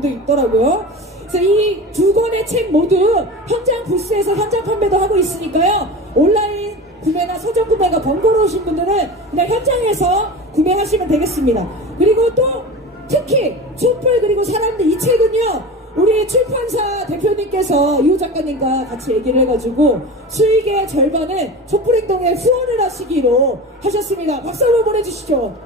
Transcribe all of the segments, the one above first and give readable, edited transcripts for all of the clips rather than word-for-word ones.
분도 있더라고요. 그래서 이 두 권의 책 모두 현장 부스에서 현장 판매도 하고 있으니까요. 온라인 구매나 서점 구매가 번거로우신 분들은 그냥 현장에서 구매하시면 되겠습니다. 그리고 또 특히 촛불 그리고 사람들 이 책은요, 우리 출판사 대표님께서 이호 작가님과 같이 얘기를 해가지고 수익의 절반을 촛불행동에 후원을 하시기로 하셨습니다. 박수 한번 보내주시죠.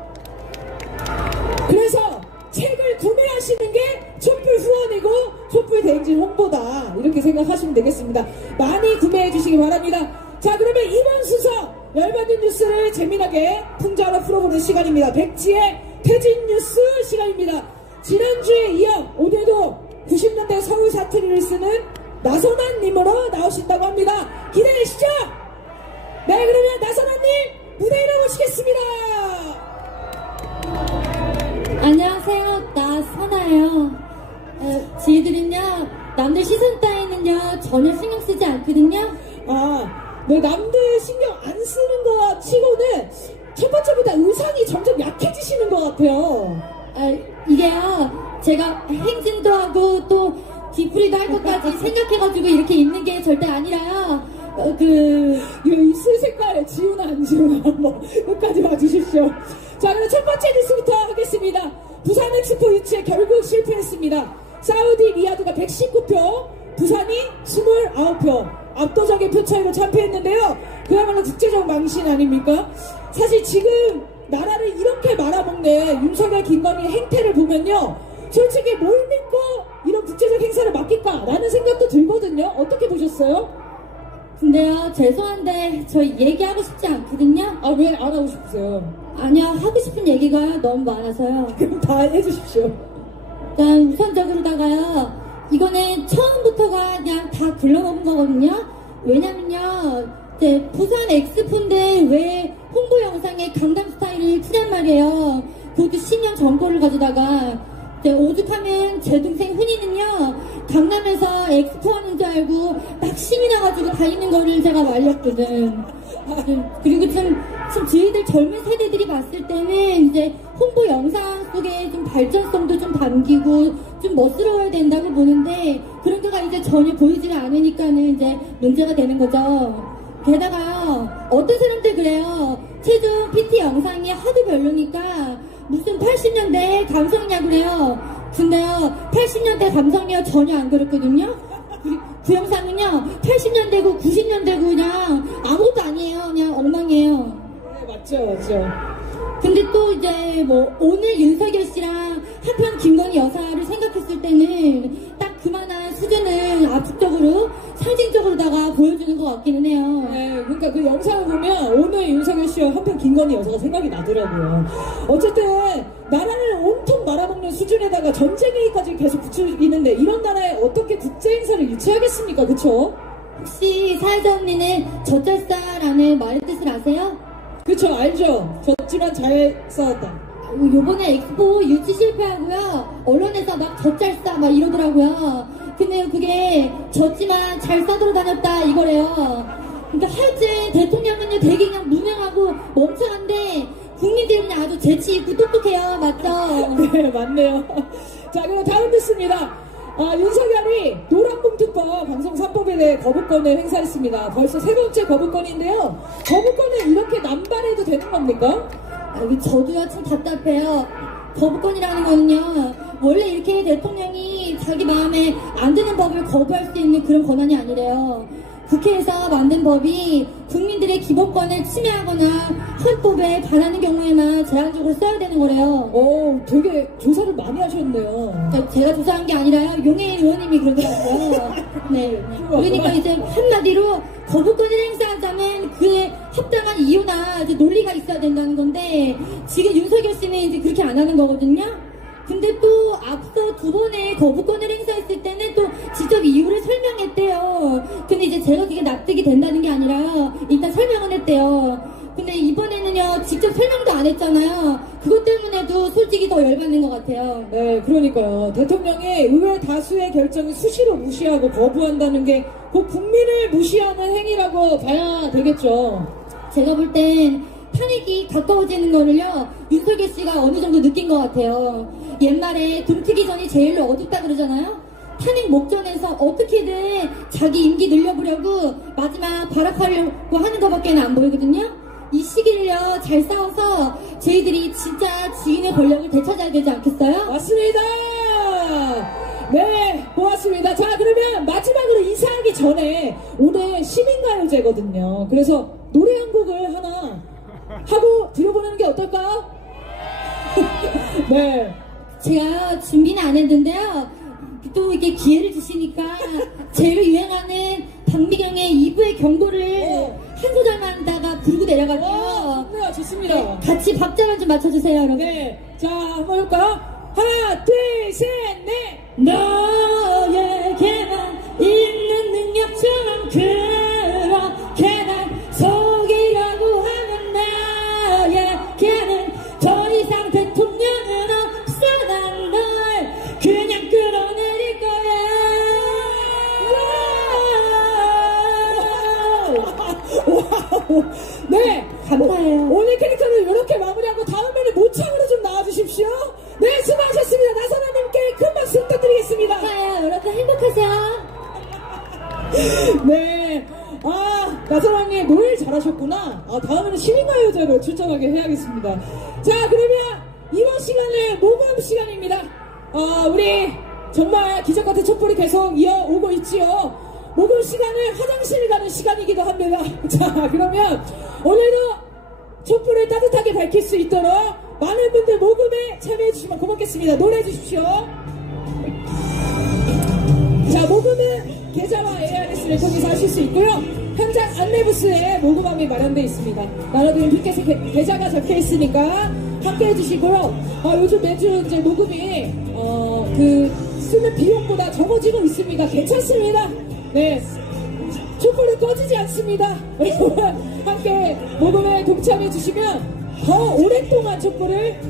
그래서 책을 구매하시는 게 촛불 후원이고 촛불 대행진 홍보다, 이렇게 생각하시면 되겠습니다. 많이 구매해 주시기 바랍니다. 자, 그러면 이번 수석 열받는 뉴스를 재미나게 풍자로 풀어보는 시간입니다. 백지의 퇴진 뉴스 시간입니다. 지난주에 이어 오늘도 90년대 서울 사투리를 쓰는 나선아님으로 나오신다고 합니다. 기대되시죠? 네, 그러면 나선아님 무대에 모시겠습니다. 안녕하세요, 나선아예요. 저희들은요, 남들 시선 따위는요 전혀 신경 쓰지 않거든요. 네, 남들 신경 안 쓰는 거 치고는 첫 번째보다 의상이 점점 약해지시는 것 같아요. 이게요, 제가 행진도 하고 또 뒤풀이도 할 것까지 생각해가지고 이렇게 입는 게 절대 아니라요. 이 입술 색깔 지우나 안 지우나 한번 끝까지 봐주십시오. 자, 그럼 첫 번째 뉴스부터 하겠습니다. 부산 엑스포 유치에 결국 실패했습니다. 사우디 리야드가 119표, 부산이 29표, 압도적인 표 차이로 참패했는데요. 그야말로 국제적 망신 아닙니까? 사실 지금 나라를 이렇게 말아먹는 윤석열, 김건희 행태를 보면요, 솔직히 뭘 믿고 이런 국제적 행사를 맡길까라는 생각도 들거든요. 어떻게 보셨어요? 근데요, 죄송한데 저 얘기하고 싶지 않거든요. 왜 안 하고 싶으세요? 아니요, 하고 싶은 얘기가 너무 많아서요. 그럼 다 해주십시오. 일단 우선적으로다가요, 이거는 처음부터가 그냥 다 글러먹은 거거든요. 왜냐면요, 이제 부산 엑스포인데 왜 홍보 영상에 강남 스타일을 푸냔 말이에요. 그것도 10년 전 거를 가져다가. 오죽하면 제 동생 훈이는요, 강남에서 엑스포 하는 줄 알고 막 신이 나가지고 다니는 거를 제가 말렸거든. 그리고 좀 저희들 젊은 세대들이 봤을 때는 이제 홍보 영상 속에 좀 발전성도 좀 담기고 좀 멋스러워야 된다고 보는데, 그런 게가 이제 전혀 보이지 않으니까는 이제 문제가 되는 거죠. 게다가요, 어떤 사람들 그래요. 최종 PT 영상이 하도 별로니까 무슨 80년대 감성이냐고 그래요. 근데요, 80년대 감성이요 전혀 안 그렇거든요. 그 영상은요 80년대고 90년대고 그냥 아무것도 아니에요. 그냥 엉망이에요. 네, 맞죠. 근데 또 이제 뭐 오늘 윤석열 씨랑 한편 김건희 여사를 생각했을 때는 딱 그만한 수준을 압축적으로 상징적으로다가 보여주는 것 같기는 해요. 네, 그러니까 그 영상을 보면 오늘 윤석열 씨와 한편 김건희 여사가 생각이 나더라고요. 어쨌든 나라를 온통 말아먹는 수준에다가 전쟁 얘기까지 계속 붙이는데 이런 나라에 어떻게 국제 행사를 유치하겠습니까? 그쵸? 혹시 사회자 언니는 젖잘싸라는 말의 뜻을 아세요? 그쵸, 알죠. 졌지만 잘 싸웠다. 요번에 엑스포 유치 실패하고요, 언론에서 막 젖잘싸 막 이러더라고요. 근데 그게 졌지만 잘 싸돌아다녔다 이거래요. 그러니까 하여튼 대통령은요 되게 그냥 무능하고 멍청한데 국민들은 아주 재치있고 똑똑해요. 맞죠? 네, 맞네요. 자, 그럼 다음 뉴스입니다. 윤석열이 노란봉투법 방송 3법에 대해 거부권을 행사했습니다. 벌써 세 번째 거부권인데요. 거부권을 이렇게 남발해도 되는 겁니까? 저도요 참 답답해요. 거부권이라는 거는요, 원래 이렇게 대통령이 자기 마음에 안 드는 법을 거부할 수 있는 그런 권한이 아니래요. 국회에서 만든 법이 국민들의 기본권을 침해하거나 헌법에 반하는 경우에만 제한적으로 써야 되는 거래요. 되게 조사를 많이 하셨네요. 제가 조사한 게 아니라요, 용해인 의원님이 그러더라고요. 네. 그러니까 이제 한마디로 거부권을 행사하자면 그에 합당한 이유나 이제 논리가 있어야 된다는 건데, 지금 윤석열 씨는 이제 그렇게 안 하는 거거든요. 근데 또 앞서 두 번의 거부권을 행사했을 때는 또 직접 이유를 설명했대요. 근데 이제 제가 그게 납득이 된다는 게 아니라 일단 설명은 했대요. 근데 이번에는요 직접 설명도 안 했잖아요. 그것 때문에도 솔직히 더 열받는 것 같아요. 네, 그러니까요. 대통령이 의회 다수의 결정을 수시로 무시하고 거부한다는 게 곧 국민을 무시하는 행위라고 봐야 되겠죠. 제가 볼 땐 탄핵이 가까워지는 거를요 윤석열 씨가 어느 정도 느낀 것 같아요. 옛말에 돈 트기 전이 제일로 어둡다 그러잖아요. 탄핵 목전에서 어떻게든 자기 임기 늘려보려고 마지막 발악하려고 하는 것밖에 안 보이거든요. 이 시기를요 잘 싸워서 저희들이 진짜 지인의 권력을 되찾아야 되지 않겠어요? 맞습니다. 네, 고맙습니다. 자, 그러면 마지막으로 인사하기 전에 오늘 시민가요제거든요. 그래서 노래 한 곡을 하나 하고 들어보는 게 어떨까요? 네. 제가 준비는 안 했는데요. 또 이렇게 기회를 주시니까 제일 유행하는 박미경의 2부의 경고를 한 소절만 부르고 내려갈게요. 네, 좋습니다. 네, 같이 박자만 좀 맞춰주세요, 여러분. 네, 자, 한번 해볼까요? 하나, 둘, 셋, 넷. 너에게만 있는 능력처럼 그렇게 날 속이려고 하면 나에게는 더 이상 대통령은 없어. 난 널 그냥 끌어내릴 거야. 와우. 네, 감사해요. 오늘 캐릭터를 이렇게 마무리하고 다음에는 모창으로 좀 나와주십시오. 네, 수고하셨습니다. 나선아님께 큰 박수 부탁드리겠습니다. 감사해요. 여러분 행복하세요. 네, 나선아님 노래를 잘하셨구나. 다음에는 시민가요제로 출전하게 해야겠습니다. 자, 그러면 이번 시간은 모금 시간입니다. 우리 정말 기적같은 촛불이 계속 이어오고 있지요. 모금 시간은 화장실 가는 시간이기도 합니다. 자, 그러면 오늘도 촛불을 따뜻하게 밝힐 수 있도록 많은 분들 모금에 참여해주시면 고맙겠습니다. 노래해 주십시오. 자, 모금은 계좌와 ARS를 통해서 하실 수 있고요. 현장 안내부스에 모금함이 마련되어 있습니다. 나눠드린 핑켓에 계좌가 적혀 있으니까 함께 해주시고요. 요즘 매주 이제 모금이 쓰는 비용보다 적어지고 있습니다. 괜찮습니다. 네, 촛불은 꺼지지 않습니다. 여러분 함께 모금에 동참해 주시면 더 오랫동안 촛불을,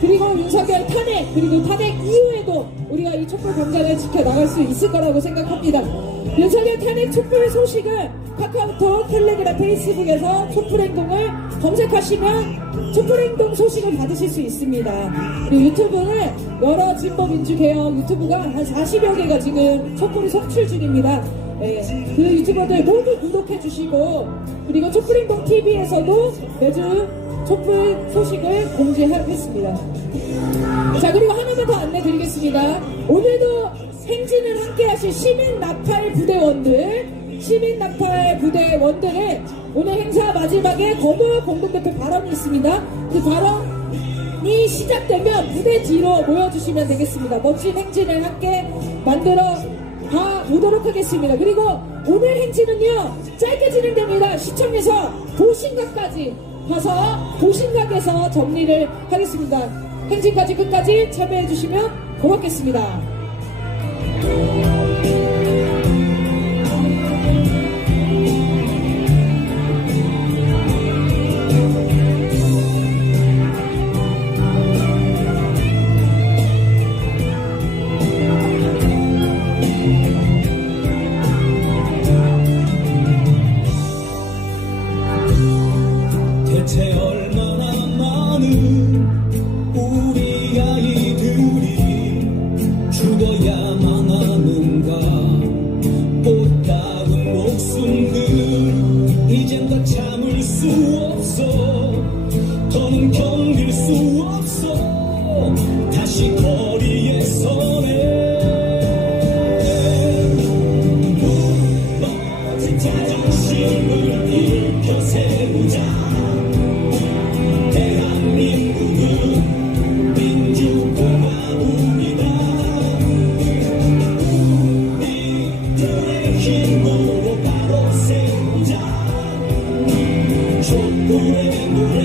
그리고 윤석열 탄핵, 그리고 탄핵 이후에도 우리가 이 촛불 광장을 지켜나갈 수 있을 거라고 생각합니다. 윤석열 탄핵 촛불 소식을 카카오톡, 텔레그램, 페이스북에서 촛불행동을 검색하시면 촛불행동 소식을 받으실 수 있습니다. 그리고 유튜브는 여러 진보민주개혁 유튜브가 한 40여 개가 지금 촛불이 송출 중입니다. 네, 그 유튜버들 모두 구독해 주시고, 그리고 촛불행동 TV에서도 매주 촛불 소식을 공지하겠습니다. 자, 그리고 하나만 더 안내 드리겠습니다. 오늘도 행진을 함께 하실 시민 나팔 부대원들은 오늘 행사 마지막에 거부 공동대표 발언이 있습니다. 그 발언이 시작되면 부대 뒤로 모여주시면 되겠습니다. 멋진 행진을 함께 만들어 가보도록 하겠습니다. 그리고 오늘 행진은요 짧게 진행됩니다. 시청에서 도심각까지 가서 도심각에서 정리를 하겠습니다. 행진까지 끝까지 참여해 주시면 고맙겠습니다. 대체 얼마나 많은 우리 아이들이 죽어야만 하는가. 꽃다운 목숨들 이젠 더 참을 수 없어. 더는 견딜 수 없어. 다시 거리에 서네. 무너진 자존심을 일으켜 세우자. 대한민국은 민주공화국이다. 우리들의 힘으로 바로 세우자. 촛불의 노래,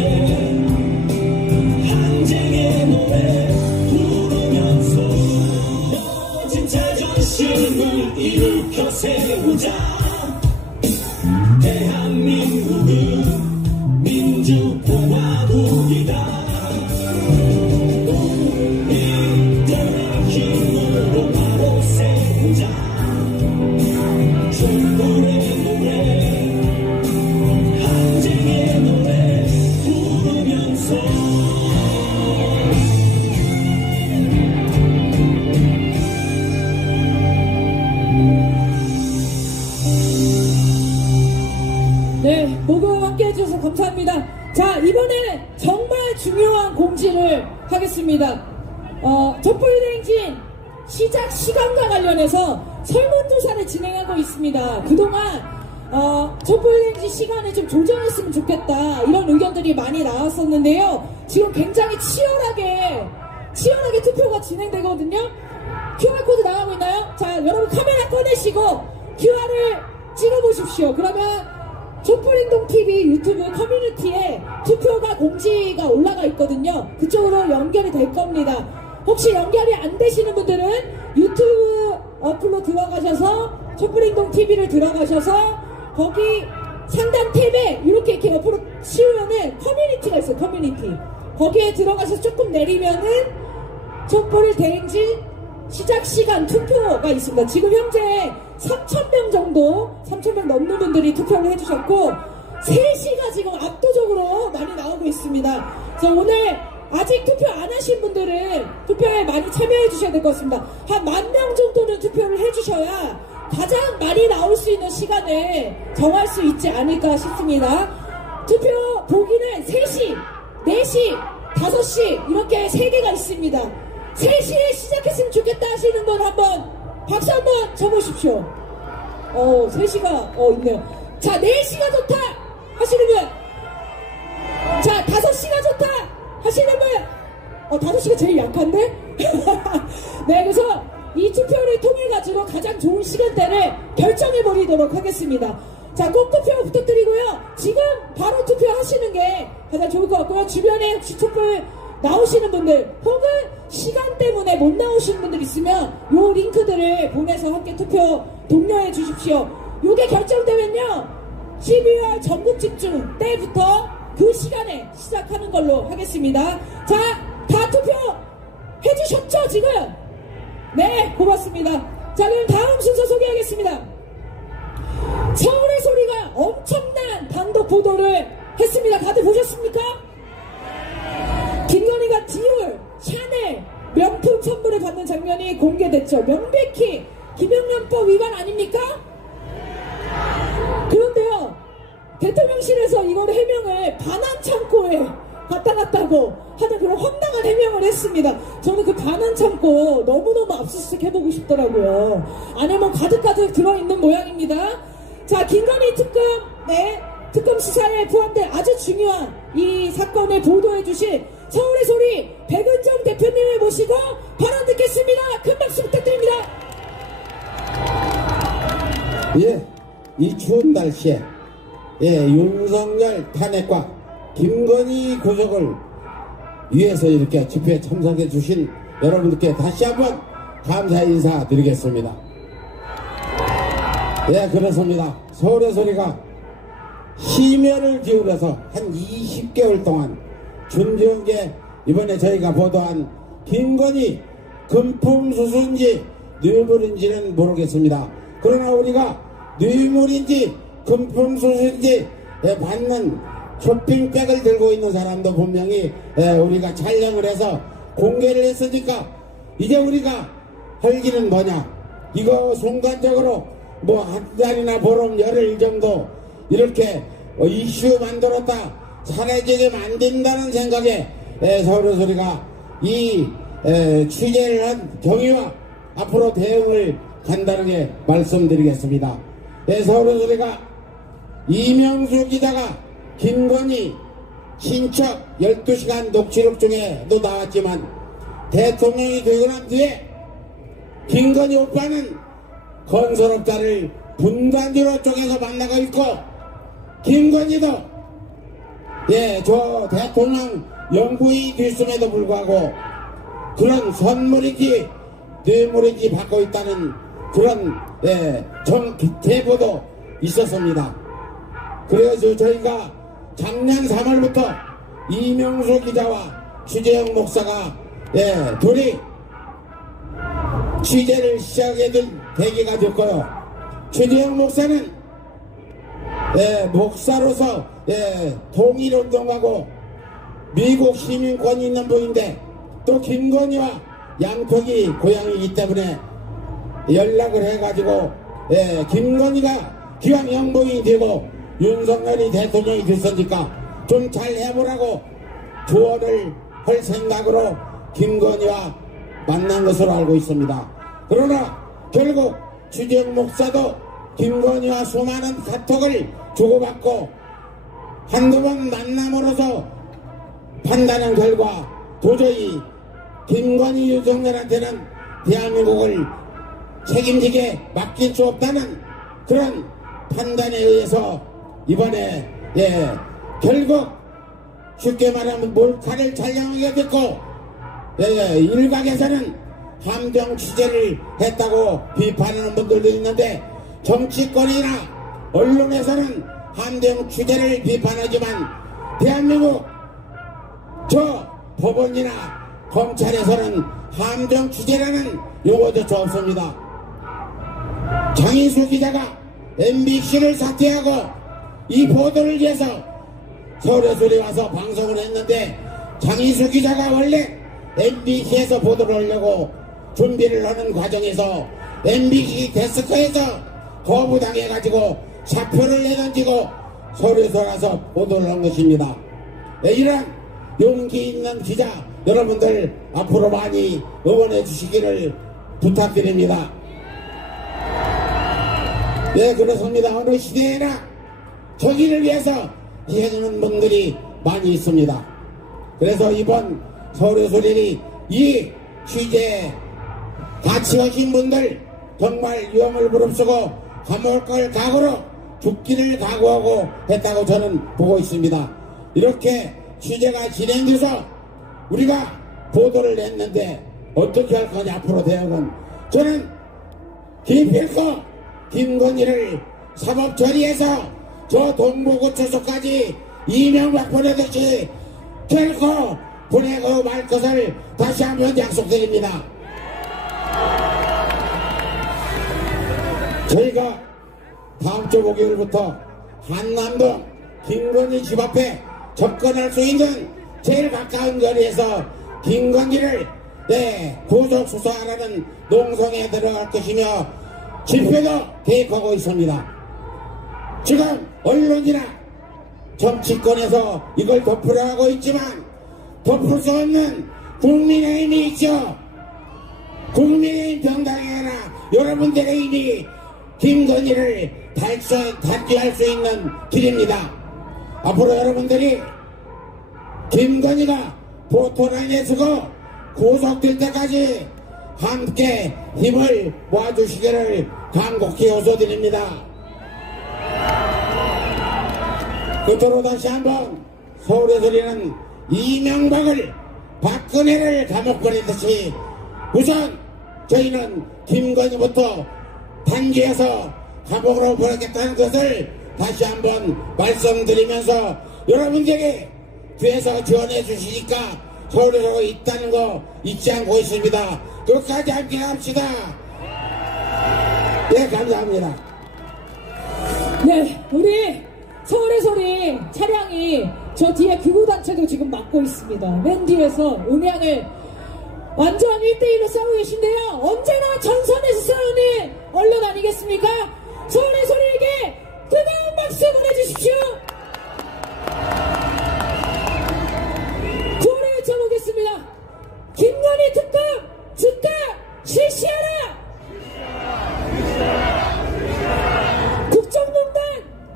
항쟁의 노래 부르면서 무너진 자존심을 일으켜 세우자. 대한민국은 민주공화국이다. 우리들의 힘으로 바로 세우자. 촛불의 노래, 항쟁의 노래 부르면서 자, 이번에 정말 중요한 공지를 하겠습니다. 촛불행진 시작 시간과 관련해서 설문조사를 진행하고 있습니다. 그동안 촛불행진 시간을 좀 조정했으면 좋겠다, 이런 의견들이 많이 나왔었는데요. 지금 굉장히 치열하게 투표가 진행되거든요. QR코드 나가고 있나요? 자, 여러분 카메라 꺼내시고 QR을 찍어보십시오. 그러면 촛불행동TV 유튜브 커뮤니티에 투표가 공지가 올라가 있거든요. 그쪽으로 연결이 될 겁니다. 혹시 연결이 안 되시는 분들은 유튜브 어플로 들어가셔서 촛불행동TV를 들어가셔서 거기 상단 탭에 이렇게 옆으로 치우면은 커뮤니티가 있어요. 커뮤니티. 거기에 들어가서 조금 내리면은 촛불 대행진 시작 시간 투표가 있습니다. 지금 현재 3,000명 정도, 3,000명 넘는 분들이 투표를 해주셨고 3시가 지금 압도적으로 많이 나오고 있습니다. 그래서 오늘 아직 투표 안 하신 분들은 투표에 많이 참여해 주셔야 될 것 같습니다. 한 10,000명 정도는 투표를 해주셔야 가장 많이 나올 수 있는 시간을 정할 수 있지 않을까 싶습니다. 투표 보기는 3시, 4시, 5시 이렇게 3개가 있습니다. 3시에 시작했으면 좋겠다 하시는 분 한번 박수 한번 쳐보십시오. 3시가 있네요. 자, 4시가 좋다 하시는 분. 자, 5시가 좋다 하시는 분. 5시가 제일 약한데? 네, 그래서 이 투표를 통해 가지고 가장 좋은 시간대를 결정해 버리도록 하겠습니다. 자, 꼭 투표 부탁드리고요. 지금 바로 투표하시는 게 가장 좋을 것 같고요. 주변에 혹시 촛불 나오시는 분들 혹은 시간 때문에 못 나오시는 분들 있으면 요 링크들을 보내서 함께 투표 독려해 주십시오. 요게 결정되면요 12월 전국 집중 때부터 그 시간에 시작하는 걸로 하겠습니다. 자, 다 투표 해주셨죠 지금? 네, 고맙습니다. 자, 그럼 다음 순서 소개하겠습니다. 서울의 소리가 엄청난 단독 보도를 했습니다. 다들 보셨습니까? 김건희가 디올, 샤넬 명품 선물을 받는 장면이 공개됐죠. 명백히 김영란법 위반 아닙니까? 그런데요, 대통령실에서 이걸 해명을 반환창고에 갖다 놨다고 하는 그런 황당한 해명을 했습니다. 저는 그 반환창고 너무너무 압수수색 해보고 싶더라고요. 안에 뭐 가득가득 들어있는 모양입니다. 자, 김건희 특검, 네, 특검 수사에 포함된 아주 중요한 이 사건을 보도해주신 서울의 소리 백은정 대표님을 모시고 발언 듣겠습니다. 큰 박수 부탁드립니다. 예, 이 추운 날씨에 윤석열 탄핵과 김건희 구속을 위해서 이렇게 집회에 참석해 주신 여러분들께 다시 한번 감사 인사드리겠습니다. 예, 그렇습니다. 서울의 소리가 심혈을 기울여서 한 20개월 동안 준비한 이번에 저희가 보도한 김건희 금품수수인지 뇌물인지는 모르겠습니다. 그러나 우리가 뇌물인지 금품수수인지 받는 쇼핑백을 들고 있는 사람도 분명히 우리가 촬영을 해서 공개를 했으니까 이제 우리가 할 일은 뭐냐, 이거 순간적으로 뭐 한 달이나 보름 열흘 정도 이렇게 이슈 만들었다 사라지게 만든다는 생각에 서울의 소리가 이 취재를 한 경위와 앞으로 대응을 간단하게 말씀드리겠습니다. 서울의 소리가 이명수 기자가 김건희 친척 12시간 녹취록 중에도 나왔지만 대통령이 되고 난 뒤에 김건희 오빠는 건설업자를 분단지로 쪼개서 만나고 있고 김건희도 저 대통령 영부인이 됐음에도 불구하고 그런 선물인지 뇌물인지 받고 있다는 그런 정태보도 있었습니다. 그래서 저희가 작년 3월부터 이명수 기자와 추재영 목사가 둘이 취재를 시작하게 된 계기가 됐고요. 추재영 목사는 목사로서 통일운동하고 미국 시민권이 있는 분인데 또 김건희와 양평이 고향이기 때문에 연락을 해가지고 김건희가 기왕 영부인이 되고 윤석열이 대통령이 됐으니까 좀 잘 해보라고 조언을 할 생각으로 김건희와 만난 것으로 알고 있습니다. 그러나 결국 주지영 목사도 김건희와 수많은 카톡을 주고받고 한두 번 만남으로서 판단한 결과 도저히 김건희 윤석열한테는 대한민국을 책임지게 맡길 수 없다는 그런 판단에 의해서 이번에 결국 쉽게 말하면 몰카를 촬영하게 됐고 일각에서는 함정 취재를 했다고 비판하는 분들도 있는데 정치권이나 언론에서는 함정 취재를 비판하지만 대한민국 저 법원이나 검찰에서는 함정 취재라는 용어조차 없습니다. 장인수 기자가 MBC를 사퇴하고 이 보도를 위해서 서울에 와서 방송을 했는데 장인수 기자가 원래 MBC에서 보도를 하려고 준비를 하는 과정에서 MBC 데스크에서 거부당해가지고 사표를 내던지고 서울에 와서 보도를 한 것입니다. 이런 용기 있는 기자 여러분들 앞으로 많이 응원해 주시기를 부탁드립니다. 네, 그렇습니다. 어느 시대에나 저기를 위해서 희생하는 분들이 많이 있습니다. 그래서 이번 서울의 소리니 이 취재에 같이 하신 분들 정말 위험을 무릅쓰고 감옥 갈 각오로 죽기를 각오하고 했다고 저는 보고 있습니다. 이렇게 취재가 진행돼서 우리가 보도를 했는데 어떻게 할 거냐 앞으로 대응은 저는 기필코 김건희를 사법 처리해서 저 동부구치소까지 이명박 보내듯이 결코 보내고 말 것을 다시 한번 약속드립니다. 저희가 다음 주 목요일부터 한남동 김건희 집 앞에 접근할 수 있는 제일 가까운 거리에서 김건희를 구속 수사하라는 농성에 들어갈 것이며 집회도 계획하고 있습니다. 지금 언론이나 정치권에서 이걸 덮으려 하고 있지만 덮을 수 없는 국민의힘이 있죠. 국민의힘 정당이 아니라 여러분들의 힘이 김건희를 단죄할 수 있는 길입니다. 앞으로 여러분들이 김건희가 보토라인에 서고 구속될 때까지 함께 힘을 모아주시기를 간곡히 호소드립니다. 끝으로 다시 한번 서울의 소리는 이명박을 박근혜를 감옥 보내듯이 우선 저희는 김건희부터 단죄해서 감옥으로 보내겠다는 것을 다시 한번 말씀드리면서 여러분들이 뒤에서 지원해 주시니까 서울에 있다는 거 잊지 않고 있습니다. 끝까지 함께 합시다. 네, 감사합니다. 네, 우리 서울의 소리 차량이 저 뒤에 극우단체도 지금 막고 있습니다. 맨 뒤에서 음향을 완전 1대1로 싸우고 계신데요. 언제나 전선에서 싸우는 언론 아니겠습니까? 서울의 소리에게 뜨거운 박수 보내주십시오. 구호를 외쳐보겠습니다. 김건희 특검 즉각 실시하라. 국정농단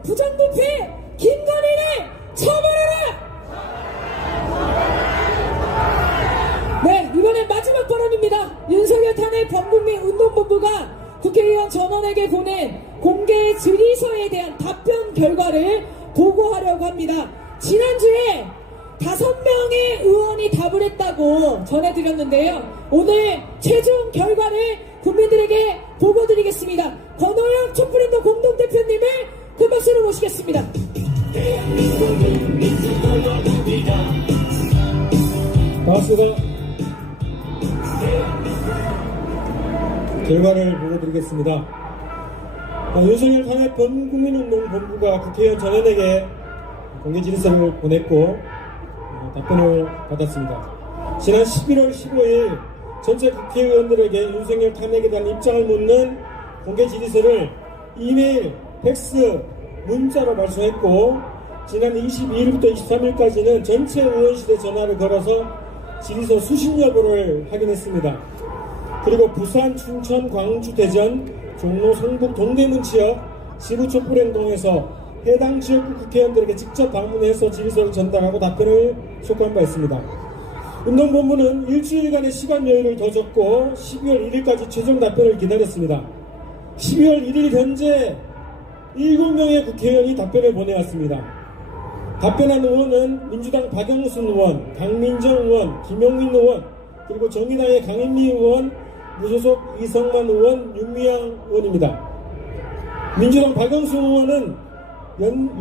부정부패 김건희를 처벌하라. 네, 이번엔 마지막 발언입니다. 윤석열 탄핵 범국민 운동본부가 국회의원 전원에게 보낸 공개 질의서에 대한 답변 결과를 보고하려고 합니다. 지난주에 5명의 의원이 답을 했다고 전해드렸는데요. 오늘 최종 결과를 국민들에게 보고드리겠습니다. 권호영 촛불운동 공동대표님을 큰 박수로 모시겠습니다. 반갑습니다. 결과를 보고드리겠습니다. 윤석열 탄핵 범국민운동본부가 국회의원 전원에게 공개질의서를 보냈고 답변을 받았습니다. 지난 11월 15일 전체 국회의원들에게 윤석열 탄핵에 대한 입장을 묻는 공개질의서를 이메일, 팩스, 문자로 발송했고 지난 22일부터 23일까지는 전체 의원실에 전화를 걸어서 질의서 수신 여부를 확인했습니다. 그리고 부산, 춘천, 광주, 대전, 종로, 성북, 동대문 지역 지부 촛불행동에서 해당 지역구 국회의원들에게 직접 방문해서 질의서를 전달하고 답변을 촉구한 바 있습니다. 운동본부는 일주일간의 시간 여유를 더 줬고 12월 1일까지 최종 답변을 기다렸습니다. 12월 1일 현재 7명의 국회의원이 답변을 보내왔습니다. 답변한 의원은 민주당 박영순 의원, 강민정 의원, 김용민 의원, 그리고 정의당의 강인미 의원, 무소속 이성만 의원, 윤미향 의원입니다. 민주당 박영순 의원은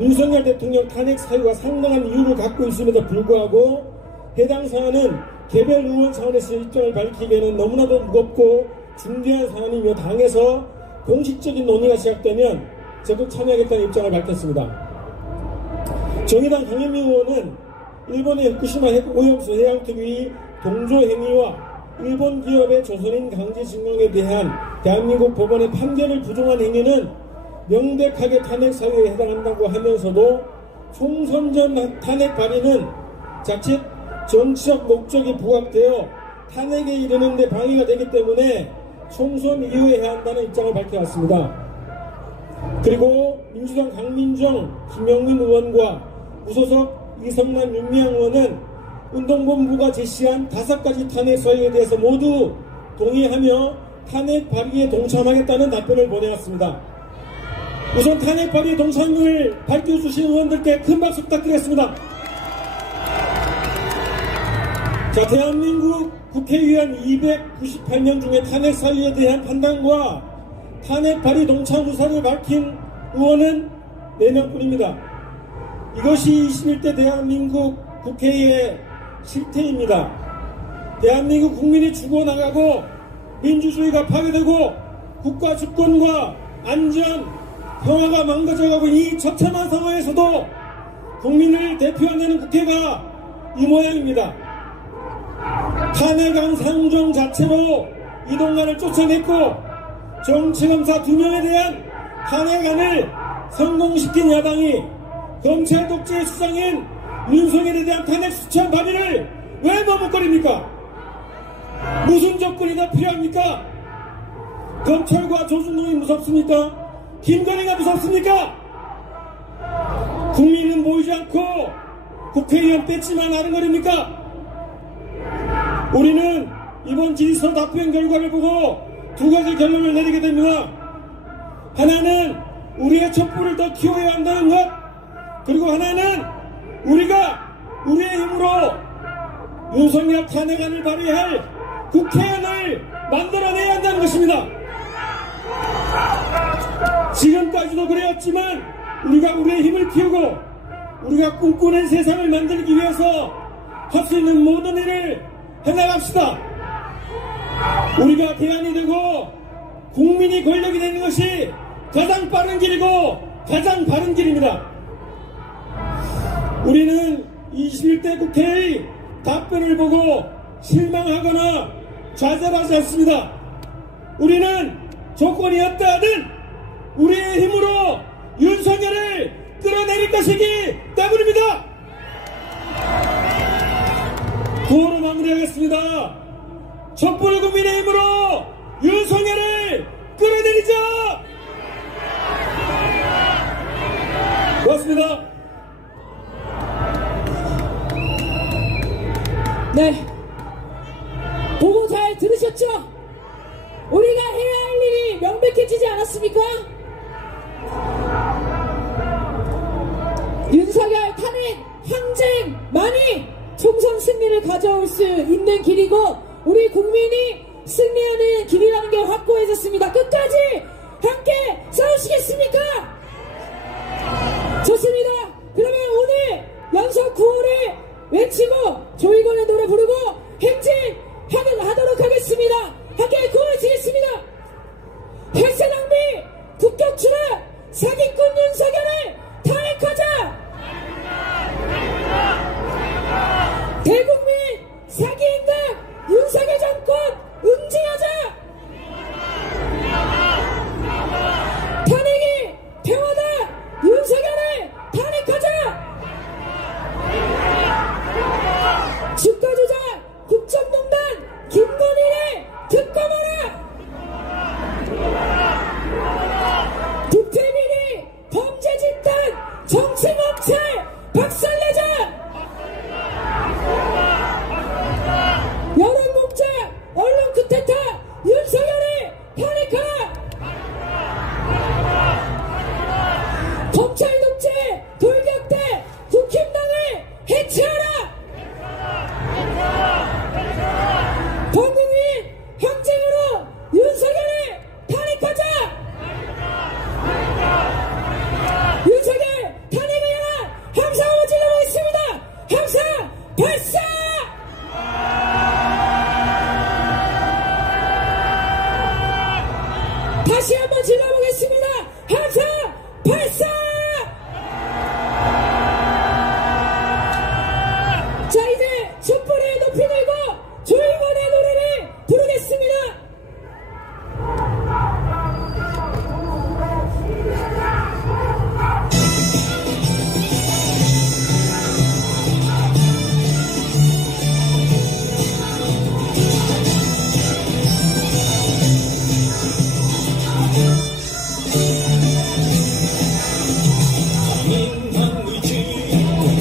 윤석열 대통령 탄핵 사유가 상당한 이유를 갖고 있음에도 불구하고 해당 사안은 개별 의원 차원에서 입장을 밝히기에는 너무나도 무겁고 중대한 사안이며 당에서 공식적인 논의가 시작되면 적극 참여하겠다는 입장을 밝혔습니다. 정의당 강현미 의원은 일본의 후쿠시마 핵오염수 해양특위 동조 행위와 일본 기업의 조선인 강제징용에 대한 대한민국 법원의 판결을 부정한 행위는 명백하게 탄핵 사유에 해당한다고 하면서도 총선 전 탄핵 발의는 자칫 정치적 목적이 부각되어 탄핵에 이르는 데 방해가 되기 때문에 총선 이후에 해야 한다는 입장을 밝혀왔습니다. 그리고 민주당 강민정, 김영민 의원과 무소속 이성만, 윤미향 의원은 운동본부가 제시한 5가지 탄핵 사유에 대해서 모두 동의하며 탄핵 발의에 동참하겠다는 답변을 보내왔습니다. 우선 탄핵 발의 동참을 밝혀주신 의원들께 큰 박수 부탁드리겠습니다. 자, 대한민국 국회의원 298명 중에 탄핵 사유에 대한 판단과 탄핵 발의 동참 의사를 밝힌 의원은 4명뿐입니다. 이것이 21대 대한민국 국회의 실태입니다. 대한민국 국민이 죽어나가고 민주주의가 파괴되고 국가 주권과 안전, 평화가 망가져가고 이 처참한 상황에서도 국민을 대표하는 국회가 이 모양입니다. 탄핵안 상정 자체로 이동관을 쫓아냈고 정치검사 2명에 대한 탄핵안을 성공시킨 야당이 검찰 독재의 수장인 윤석열에 대한 탄핵 수찬 발의를 왜 머뭇거립니까? 무슨 조건이 더 필요합니까? 검찰과 조중동이 무섭습니까? 김건희가 무섭습니까? 국민은 보이지 않고 국회의원 뺐지만 아른거립니까? 우리는 이번 질의서 답변 결과를 보고 2가지 결론을 내리게 됩니다. 하나는 우리의 촛불을 더 키워야 한다는 것, 그리고 하나는 우리가 우리의 힘으로 윤석열 탄핵안을 발의할 국회의원을 만들어내야 한다는 것입니다. 지금까지도 그래왔지만 우리가 우리의 힘을 키우고 우리가 꿈꾸는 세상을 만들기 위해서 할 수 있는 모든 일을 해나갑시다. 우리가 대안이 되고 국민이 권력이 되는 것이 가장 빠른 길이고 가장 바른 길입니다. 우리는 21대 국회의 답변을 보고 실망하거나 좌절하지 않습니다. 우리는 조건이 없다하든 우리의 힘으로 윤석열을 끌어내릴 것이기 때문입니다. 구호로 마무리하겠습니다. 촛불 국민의힘으로 윤석열을 끌어내리자! 고맙습니다. 네, 보고 잘 들으셨죠? 우리가 해야 할 일이 명백해지지 않았습니까? 윤석열 탄핵 항쟁만이 총선 승리를 가져올 수 있는 길이고 우리 국민이 승리하는 길이라는 게 확고해졌습니다. 끝까지 함께 싸우시겠습니까? 좋습니다. 그러면 오늘 연속 구호를 외치고 조이건의 노래 부르고 행진하도록 하겠습니다. 함께 구호를 치겠습니다. 혈세 낭비, 국격 추락, 사기꾼 윤석열을 탄핵하자! 대국민 사기인간 윤석열 정권 응징하자! 다시 한번 질러보겠습니다. 함성 발사! 자, 이제 촛불을 높이 들고 조이건의 노래를 부르겠습니다. 민한 의지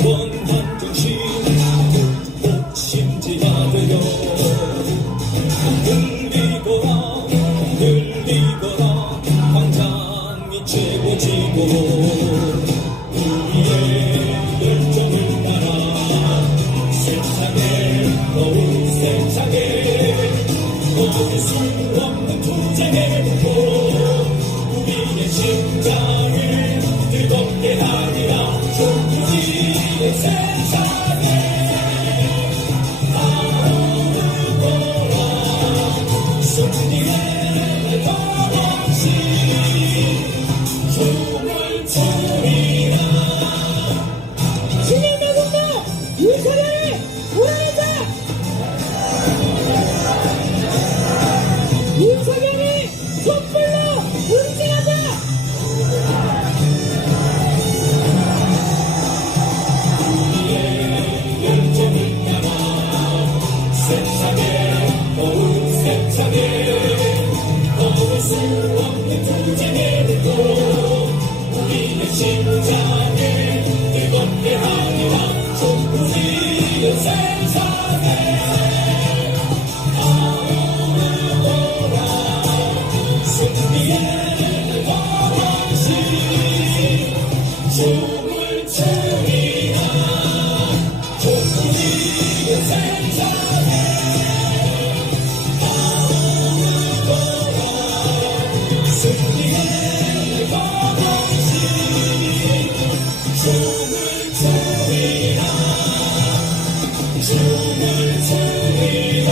원한 정신 복심지가 되려 늘리거라 당장이 최고지고 우리의 열정을 따라 세상에 더욱 세상에 거둘 수 없는 투쟁의 북으로 우리의 심장을 뜨겁게 하리라. 우리의 세상에 승리의 덩어시 춤을 추리라. 신인의 군도 윤석열을 몰아내자. 윤석열이 촛불로 응징하자. 우리의 열정을 따라 세상에 더욱 세상에 거둘 수 없는 투쟁의 불꽃 우리의 심장을 뜨겁게 하리라. 촛불이여 세상에 아우르거라. 승리의 덩어시 춤을 추리라. 촛불이여 세상에 승리의 덩어시 춤을 추리라. 춤을 추리라.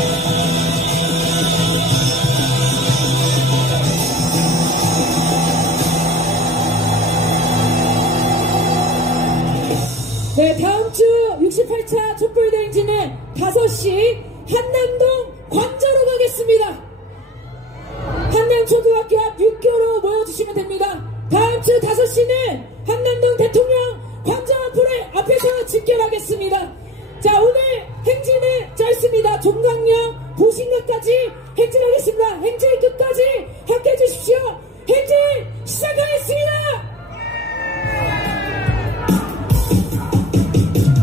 네, 다음 주 68차 촛불대행진은 5시 한남동 관저로 가겠습니다. 한남초등학교 앞 6교로 모여주시면 됩니다. 다음 주 5시는 한남동 대통령 관저 앞에서 집결하겠습니다. 자, 오늘 행진은 짧습니다. 종강역 보신각까지 행진하겠습니다. 행진 끝까지 함께해 주십시오. 행진 시작하겠습니다.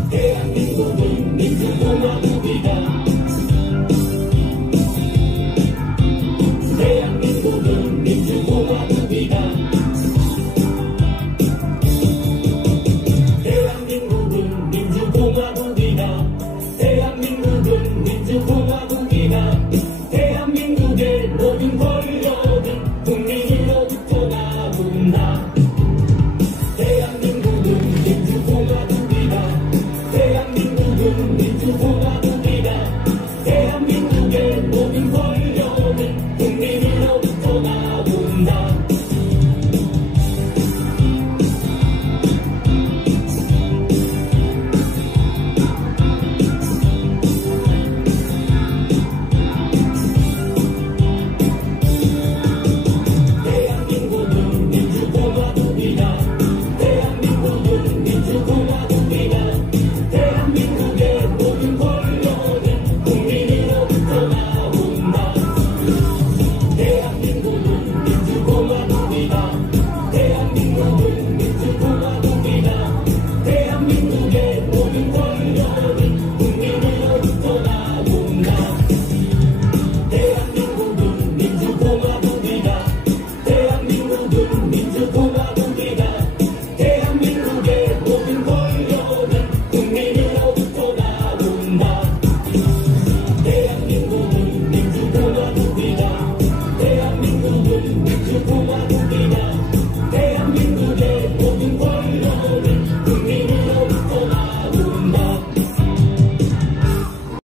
대한민국은 민주공화 우리가 대한민국은 민주공화